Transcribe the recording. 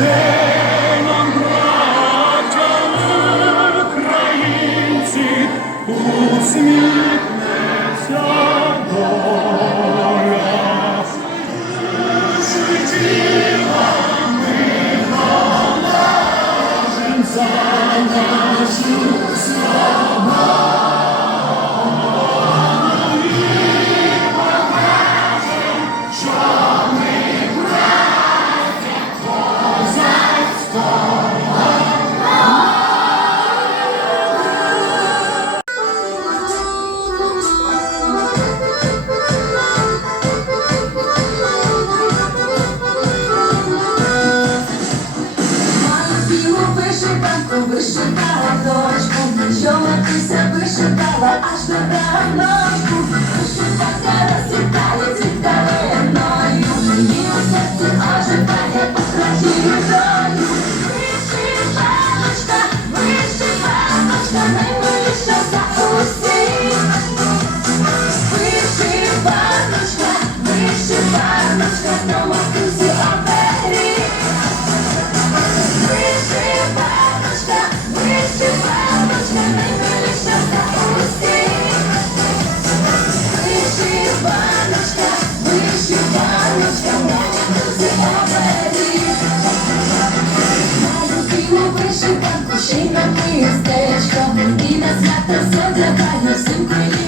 нам, браття українці, усміхнеться доля. Життєва ми за вишиванку, вишивала дочку, що матуся вишивала аж до раночку. Вишиванка розцвітає цвіталиною, і у серці оживає україною. Білу вишиванку, ще й на свята все для зодягаю всю